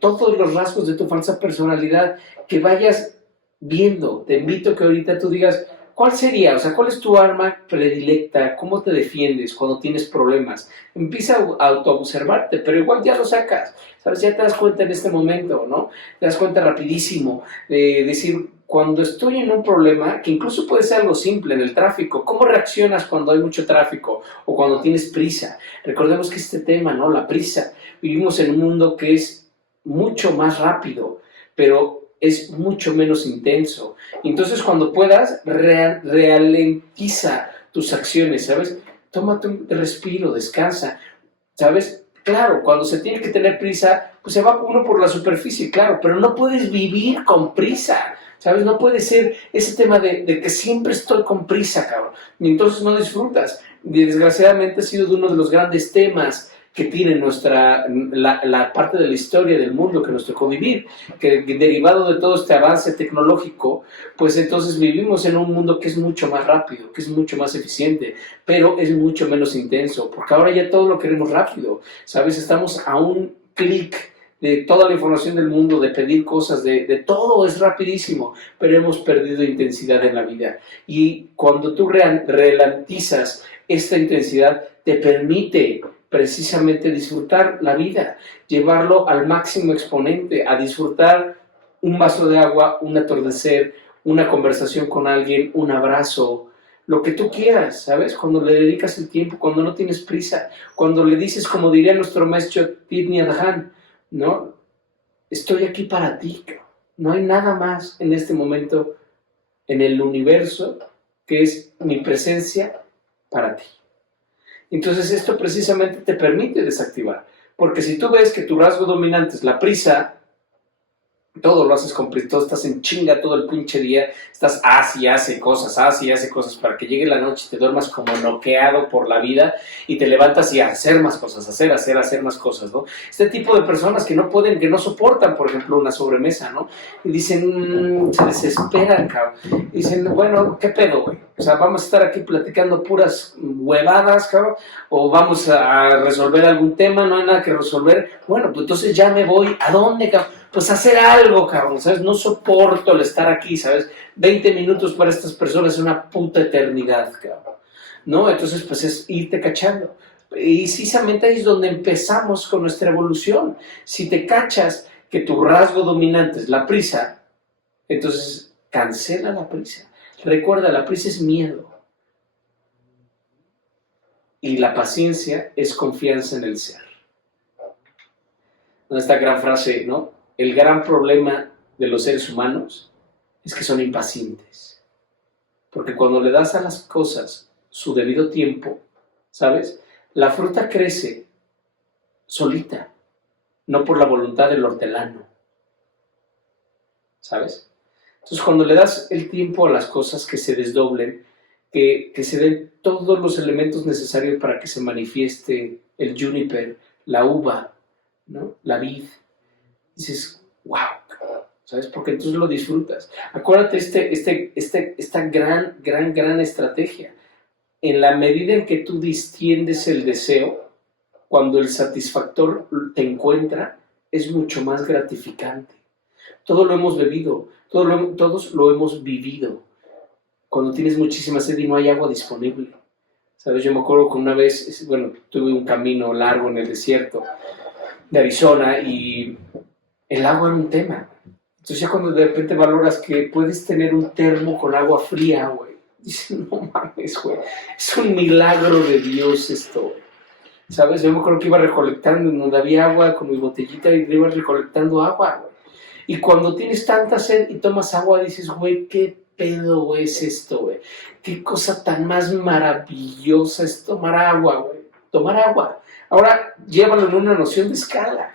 Todos los rasgos de tu falsa personalidad, que vayas viendo. Te invito a que ahorita tú digas, ¿Cuál sería? O sea, ¿cuál es tu arma predilecta? ¿Cómo te defiendes cuando tienes problemas? Empieza a autoobservarte, pero igual ya lo sacas, ¿sabes? Ya te das cuenta en este momento, ¿no? Te das cuenta rapidísimo de decir, cuando estoy en un problema, que incluso puede ser algo simple en el tráfico, ¿cómo reaccionas cuando hay mucho tráfico o cuando tienes prisa? Recordemos que este tema, ¿no? La prisa. Vivimos en un mundo que es mucho más rápido, pero es mucho menos intenso. Entonces, cuando puedas, ralentiza tus acciones, ¿sabes? Tómate un respiro, descansa, ¿sabes? Claro, cuando se tiene que tener prisa, pues se va uno por la superficie, claro, pero no puedes vivir con prisa, ¿sabes? No puede ser ese tema de que siempre estoy con prisa, cabrón, y entonces no disfrutas. Y desgraciadamente ha sido uno de los grandes temas que tiene la parte de la historia del mundo que nos tocó vivir, que derivado de todo este avance tecnológico, pues entonces vivimos en un mundo que es mucho más rápido, que es mucho más eficiente, pero es mucho menos intenso, porque ahora ya todo lo queremos rápido, ¿sabes? Estamos a un clic de toda la información del mundo, de pedir cosas, de todo es rapidísimo, pero hemos perdido intensidad en la vida. Y cuando tú ralentizas esta intensidad, te permite precisamente disfrutar la vida, llevarlo al máximo exponente, a disfrutar un vaso de agua, un atardecer, una conversación con alguien, un abrazo, lo que tú quieras, ¿sabes? Cuando le dedicas el tiempo, cuando no tienes prisa, cuando le dices, como diría nuestro maestro Thich Nhat Hanh, ¿no? Estoy aquí para ti, no hay nada más en este momento en el universo que es mi presencia para ti. Entonces esto precisamente te permite desactivar, porque si tú ves que tu rasgo dominante es la prisa, todo lo haces con prisa, todo estás en chinga todo el pinche día, estás y hace cosas para que llegue la noche y te duermas como noqueado por la vida y te levantas y a hacer más cosas, hacer más cosas, ¿no? Este tipo de personas que no pueden, que no soportan, por ejemplo, una sobremesa, ¿no? Y dicen, se desesperan, cabrón. Y dicen, bueno, ¿qué pedo, güey? O sea, vamos a estar aquí platicando puras huevadas, cabrón, o vamos a resolver algún tema, no hay nada que resolver. Bueno, pues entonces ya me voy. ¿A dónde, cabrón? Pues hacer algo, cabrón, ¿sabes? No soporto el estar aquí, ¿sabes? 20 minutos para estas personas es una puta eternidad, cabrón, ¿no? Entonces, pues es irte cachando. Y precisamente ahí es donde empezamos con nuestra evolución. Si te cachas que tu rasgo dominante es la prisa, entonces cancela la prisa. Recuerda, la prisa es miedo. Y la paciencia es confianza en el ser. Esta gran frase, ¿no? El gran problema de los seres humanos es que son impacientes. Porque cuando le das a las cosas su debido tiempo, ¿sabes? La fruta crece solita, no por la voluntad del hortelano, ¿sabes? Entonces, cuando le das el tiempo a las cosas que se desdoblen, que se den todos los elementos necesarios para que se manifieste el juniper, la uva, ¿no? La vid, dices, wow, ¿sabes? Porque entonces lo disfrutas. Acuérdate esta gran estrategia. En la medida en que tú distiendes el deseo, cuando el satisfactor te encuentra, es mucho más gratificante. Todo lo hemos bebido, todos lo hemos vivido. Cuando tienes muchísima sed y no hay agua disponible. ¿Sabes? Yo me acuerdo que una vez, bueno, tuve un camino largo en el desierto de Arizona y el agua era un tema. Entonces ya cuando de repente valoras que puedes tener un termo con agua fría, güey, dices, no mames, güey, es un milagro de Dios esto, güey. ¿Sabes? Yo me acuerdo que iba recolectando, en donde había agua con mi botellita y iba recolectando agua, güey. Y cuando tienes tanta sed y tomas agua, dices, güey, ¿qué pedo, güey, es esto, güey? Qué cosa tan más maravillosa es tomar agua, güey. Tomar agua. Ahora, llévalo en una noción de escala,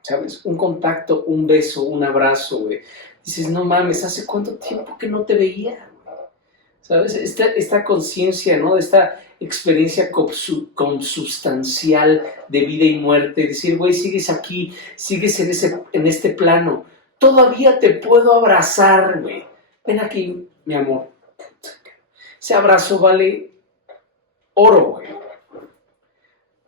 ¿sabes? Un contacto, un beso, un abrazo, güey. Dices, no mames, ¿hace cuánto tiempo que no te veía, güey? ¿Sabes? Esta conciencia, ¿no? Esta experiencia consubstancial de vida y muerte. Decir, güey, sigues aquí, sigues en este plano. Todavía te puedo abrazar, güey. Ven aquí, mi amor. Ese abrazo vale oro, güey.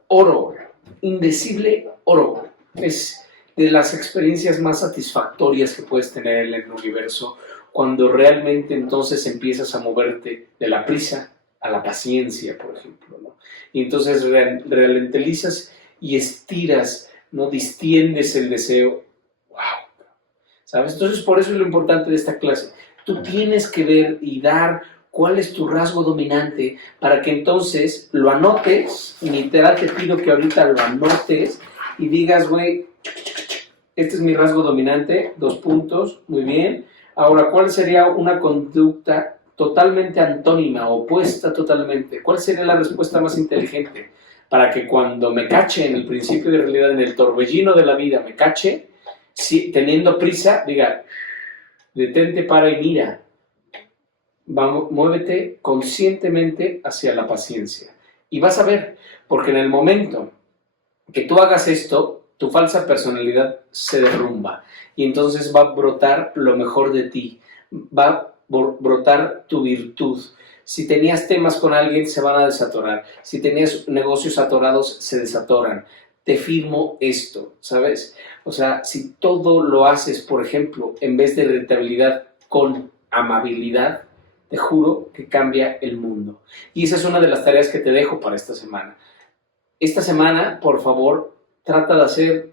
Oro, güey. Indecible oro, güey. Es de las experiencias más satisfactorias que puedes tener en el universo, cuando realmente entonces empiezas a moverte de la prisa a la paciencia, por ejemplo, ¿no? Y entonces ralentizas y estiras, ¿no? Distiendes el deseo. ¡Wow! ¿Sabes? Entonces, por eso es lo importante de esta clase. Tú tienes que ver y dar cuál es tu rasgo dominante para que entonces lo anotes, y literal te pido que ahorita lo anotes y digas, güey, este es mi rasgo dominante, 2 puntos, muy bien. Ahora, ¿cuál sería una conducta totalmente antónima, opuesta totalmente? ¿Cuál sería la respuesta más inteligente? Para que cuando me cache en el principio de realidad, en el torbellino de la vida, me cache, si, teniendo prisa, diga, detente, para y mira. Vamos, muévete conscientemente hacia la paciencia. Y vas a ver, porque en el momento que tú hagas esto, tu falsa personalidad se derrumba y entonces va a brotar lo mejor de ti, va a brotar tu virtud. Si tenías temas con alguien, se van a desatorar. Si tenías negocios atorados, se desatoran. Te firmo esto, ¿sabes? O sea, si todo lo haces, por ejemplo, en vez de irritabilidad, con amabilidad, te juro que cambia el mundo. Y esa es una de las tareas que te dejo para esta semana. Esta semana, por favor, trata de hacer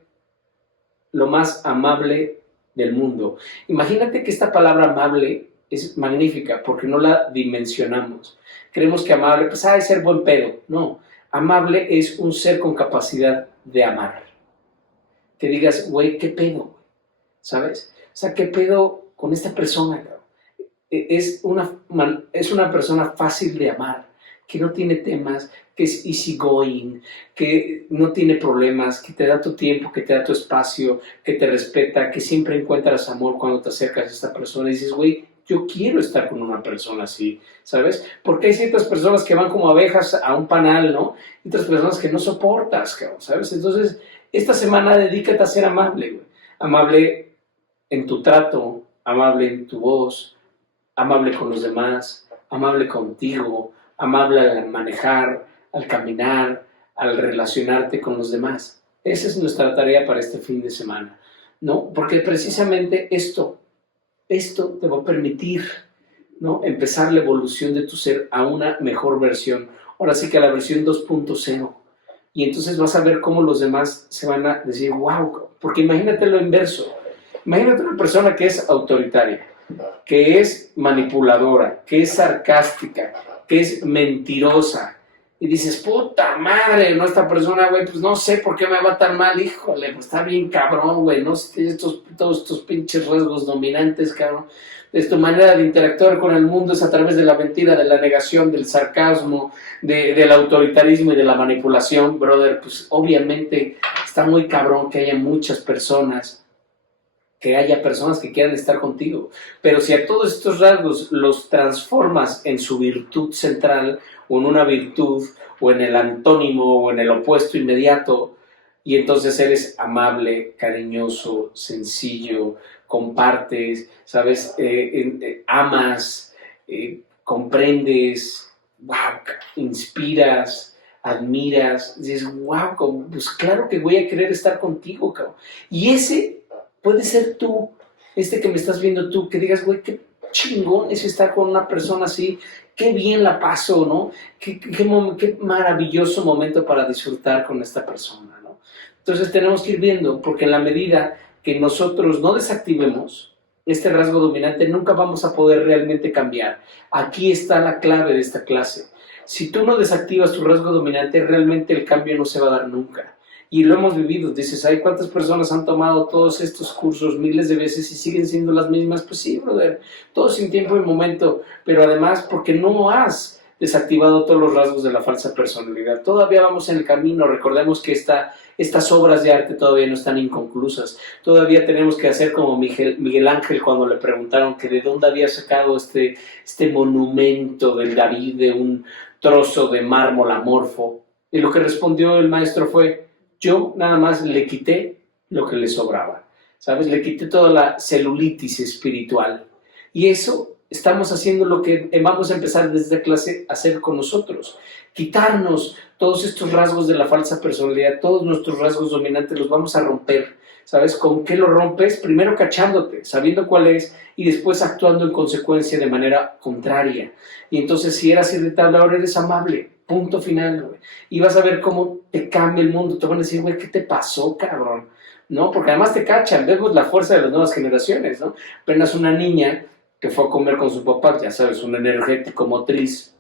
lo más amable del mundo. Imagínate que esta palabra amable es magnífica porque no la dimensionamos. Creemos que amable, pues, es ser buen pedo. No, amable es un ser con capacidad de amar. Que digas, güey, ¿qué pedo? ¿Sabes? O sea, ¿qué pedo con esta persona? Es una persona fácil de amar, que no tiene temas, que es easygoing, que no tiene problemas, que te da tu tiempo, que te da tu espacio, que te respeta, que siempre encuentras amor cuando te acercas a esta persona y dices, güey, yo quiero estar con una persona así, ¿sabes? Porque hay ciertas personas que van como abejas a un panal, ¿no? Y otras personas que no soportas, ¿sabes? Entonces, esta semana dedícate a ser amable, güey. Amable en tu trato, amable en tu voz, amable con los demás, amable contigo, amable al manejar, al caminar, al relacionarte con los demás. Esa es nuestra tarea para este fin de semana, ¿no? Porque precisamente esto te va a permitir, ¿no? Empezar la evolución de tu ser a una mejor versión. Ahora sí que a la versión 2.0. Y entonces vas a ver cómo los demás se van a decir, wow, porque imagínate lo inverso. Imagínate una persona que es autoritaria, que es manipuladora, que es sarcástica, que es mentirosa. Y dices, puta madre, ¿no? Esta persona, güey, pues no sé por qué me va tan mal, híjole, pues está bien cabrón, güey, ¿no? Todos estos pinches rasgos dominantes, cabrón. Es tu manera de interactuar con el mundo es a través de la mentira, de la negación, del sarcasmo, del autoritarismo y de la manipulación, brother. Pues obviamente está muy cabrón que haya muchas personas, que haya personas que quieran estar contigo. Pero si a todos estos rasgos los transformas en su virtud central, o en una virtud, o en el antónimo, o en el opuesto inmediato, y entonces eres amable, cariñoso, sencillo, compartes, ¿sabes? Amas, comprendes, wow, inspiras, admiras, dices, wow, pues claro que voy a querer estar contigo, cabrón. Y ese puede ser tú, que me estás viendo tú, que digas, güey, qué chingón es estar con una persona así, qué bien la paso, ¿no? Qué maravilloso momento para disfrutar con esta persona, ¿no? Entonces tenemos que ir viendo, porque en la medida que nosotros no desactivemos este rasgo dominante, nunca vamos a poder realmente cambiar. Aquí está la clave de esta clase. Si tú no desactivas tu rasgo dominante, realmente el cambio no se va a dar nunca. Y lo hemos vivido, dices, ay, ¿cuántas personas han tomado todos estos cursos miles de veces y siguen siendo las mismas? Pues sí, brother, todo sin tiempo y momento, pero además porque no has desactivado todos los rasgos de la falsa personalidad. Todavía vamos en el camino, recordemos que estas obras de arte todavía no están inconclusas, todavía tenemos que hacer como Miguel Ángel cuando le preguntaron que de dónde había sacado este monumento del David de un trozo de mármol amorfo, y lo que respondió el maestro fue, yo nada más le quité lo que le sobraba, ¿sabes? Le quité toda la celulitis espiritual. Y eso estamos haciendo lo que vamos a empezar desde esta clase a hacer con nosotros. Quitarnos todos estos rasgos de la falsa personalidad, todos nuestros rasgos dominantes los vamos a romper. ¿Sabes? ¿Con qué lo rompes? Primero cachándote, sabiendo cuál es, y después actuando en consecuencia de manera contraria. Y entonces, si eras irritable, ahora eres amable. Punto final, güey. Y vas a ver cómo te cambia el mundo. Te van a decir, güey, ¿qué te pasó, cabrón? ¿No? Porque además te cachan. Vemos la fuerza de las nuevas generaciones, ¿no? Apenas una niña que fue a comer con su papá, ya sabes, un energético motriz,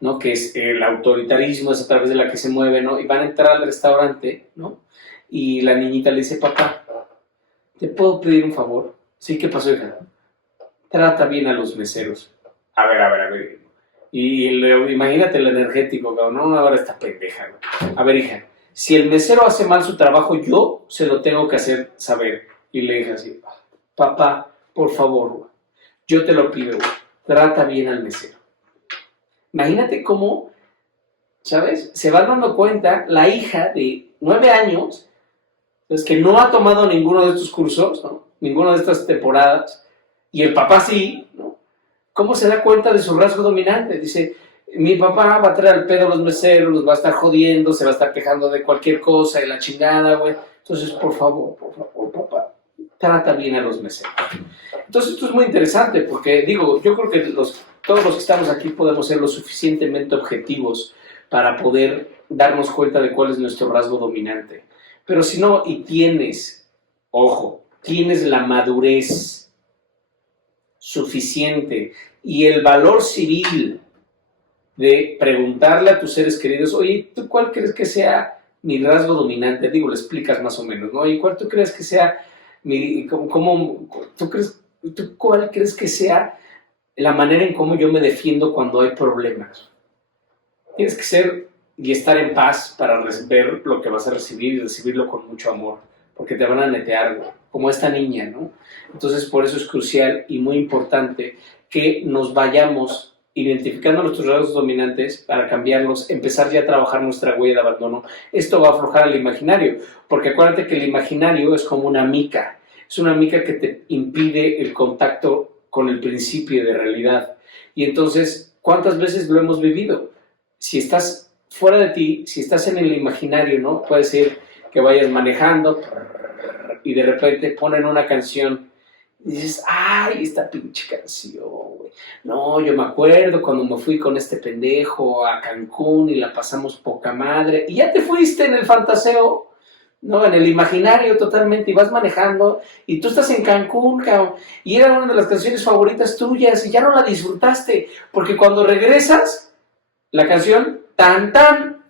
¿no? Que es el autoritarismo, es a través de la que se mueve, ¿no? Y van a entrar al restaurante, ¿no? Y la niñita le dice, papá, ¿te puedo pedir un favor? Sí, ¿qué pasó, hija? Trata bien a los meseros. A ver. Imagínate el energético, cabrón. No, ahora está pendeja, güey. A ver, hija, si el mesero hace mal su trabajo, yo se lo tengo que hacer saber. Y le dije así, papá, por favor, güey, yo te lo pido, güey, trata bien al mesero. Imagínate cómo, ¿sabes? Se va dando cuenta la hija de 9 años, es que no ha tomado ninguno de estos cursos, ¿no? Ninguna de estas temporadas, y el papá sí, ¿no? ¿Cómo se da cuenta de su rasgo dominante? Dice, mi papá va a traer al pedo a los meseros, los va a estar jodiendo, se va a estar quejando de cualquier cosa y la chingada, güey. Entonces, por favor, papá, trata bien a los meseros. Entonces, esto es muy interesante porque, digo, yo creo que todos los que estamos aquí podemos ser lo suficientemente objetivos para poder darnos cuenta de cuál es nuestro rasgo dominante. Pero si no, y tienes, ojo, tienes la madurez suficiente y el valor civil de preguntarle a tus seres queridos, oye, ¿tú cuál crees que sea mi rasgo dominante? Digo, le explicas más o menos, ¿no? Oye, ¿cuál tú crees que sea tú cuál crees que sea la manera en cómo yo me defiendo cuando hay problemas? Tienes que ser y estar en paz para ver lo que vas a recibir y recibirlo con mucho amor, porque te van a netear, como esta niña, ¿no? Entonces, por eso es crucial y muy importante que nos vayamos identificando nuestros rasgos dominantes para cambiarlos, empezar ya a trabajar nuestra huella de abandono. Esto va a aflojar al imaginario, porque acuérdate que el imaginario es como una mica, es una mica que te impide el contacto con el principio de realidad. Y entonces, ¿cuántas veces lo hemos vivido? Si estás fuera de ti, si estás en el imaginario, ¿no? Puede ser que vayas manejando y de repente ponen una canción y dices, ay, esta pinche canción, güey. No, yo me acuerdo cuando me fui con este pendejo a Cancún y la pasamos poca madre. Y ya te fuiste en el fantaseo, ¿no? En el imaginario totalmente, y vas manejando y tú estás en Cancún, cabrón, y era una de las canciones favoritas tuyas y ya no la disfrutaste, porque cuando regresas, la canción, tan, tan,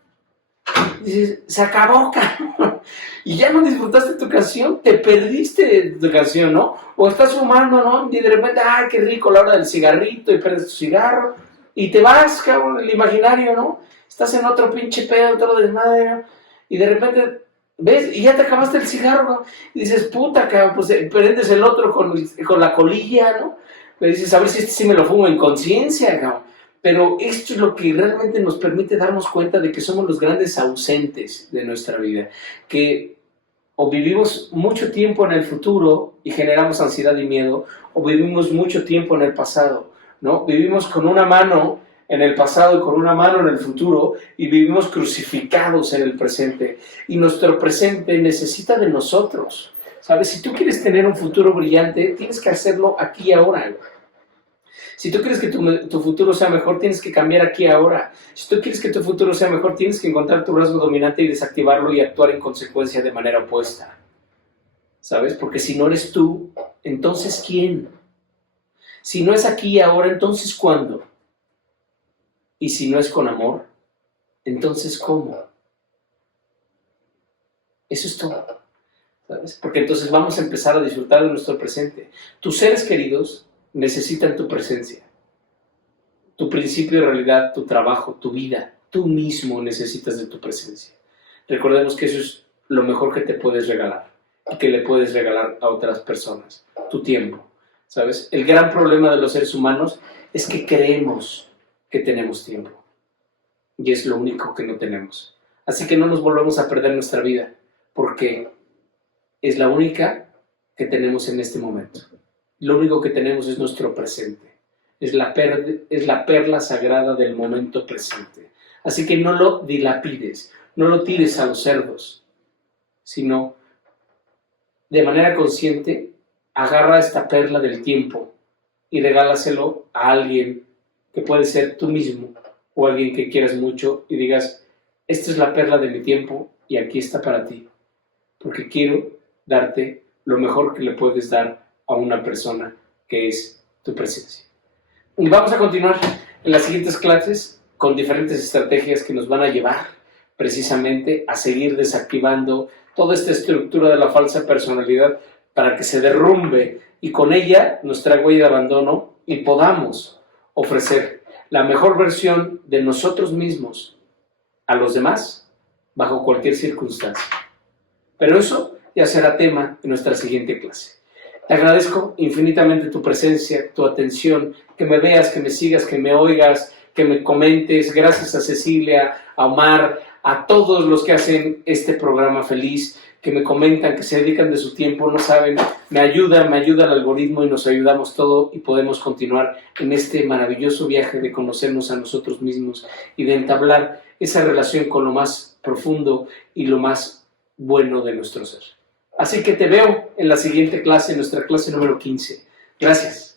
dices, se acabó, cabrón. Y ya no disfrutaste tu canción, te perdiste de tu canción, ¿no? O estás fumando, ¿no? Y de repente, ay, qué rico, la hora del cigarrito, y prendes tu cigarro, y te vas, cabrón, el imaginario, ¿no? Estás en otro pinche pedo, todo desmadre, ¿no? Y de repente, ¿ves? Y ya te acabaste el cigarro, ¿no? Y dices, puta, cabrón, pues prendes el otro con la colilla, ¿no? Le dices, a ver si este sí me lo fumo en conciencia, cabrón. Pero esto es lo que realmente nos permite darnos cuenta de que somos los grandes ausentes de nuestra vida, que o vivimos mucho tiempo en el futuro y generamos ansiedad y miedo, o vivimos mucho tiempo en el pasado, ¿no? Vivimos con una mano en el pasado y con una mano en el futuro y vivimos crucificados en el presente. Y nuestro presente necesita de nosotros, ¿sabes? Si tú quieres tener un futuro brillante, tienes que hacerlo aquí y ahora. Si tú quieres que tu futuro sea mejor, tienes que cambiar aquí ahora. Si tú quieres que tu futuro sea mejor, tienes que encontrar tu rasgo dominante y desactivarlo y actuar en consecuencia de manera opuesta. ¿Sabes? Porque si no eres tú, entonces ¿quién? Si no es aquí y ahora, entonces ¿cuándo? Y si no es con amor, entonces ¿cómo? Eso es todo. ¿Sabes? Porque entonces vamos a empezar a disfrutar de nuestro presente. Tus seres queridos necesitan tu presencia. Tu principio de realidad, tu trabajo, tu vida, tú mismo necesitas de tu presencia. Recordemos que eso es lo mejor que te puedes regalar y que le puedes regalar a otras personas, tu tiempo, ¿sabes? El gran problema de los seres humanos es que creemos que tenemos tiempo y es lo único que no tenemos. Así que no nos volvamos a perder nuestra vida porque es la única que tenemos en este momento. lo único que tenemos es nuestro presente. Es la perla sagrada del momento presente. Así que no lo dilapides, no lo tires a los cerdos, sino de manera consciente agarra esta perla del tiempo y regálaselo a alguien que puede ser tú mismo o alguien que quieras mucho y digas, esta es la perla de mi tiempo y aquí está para ti, porque quiero darte lo mejor que le puedes dar a una persona, que es tu presencia. Y vamos a continuar en las siguientes clases con diferentes estrategias que nos van a llevar precisamente a seguir desactivando toda esta estructura de la falsa personalidad para que se derrumbe y con ella nuestra huella de abandono y podamos ofrecer la mejor versión de nosotros mismos a los demás bajo cualquier circunstancia. Pero eso ya será tema de nuestra siguiente clase. Te agradezco infinitamente tu presencia, tu atención, que me veas, que me sigas, que me oigas, que me comentes. Gracias a Cecilia, a Omar, a todos los que hacen este programa feliz, que me comentan, que se dedican de su tiempo, no saben, me ayuda el algoritmo y nos ayudamos todo y podemos continuar en este maravilloso viaje de conocernos a nosotros mismos y de entablar esa relación con lo más profundo y lo más bueno de nuestro ser. Así que te veo en la siguiente clase, nuestra clase número 15. Gracias.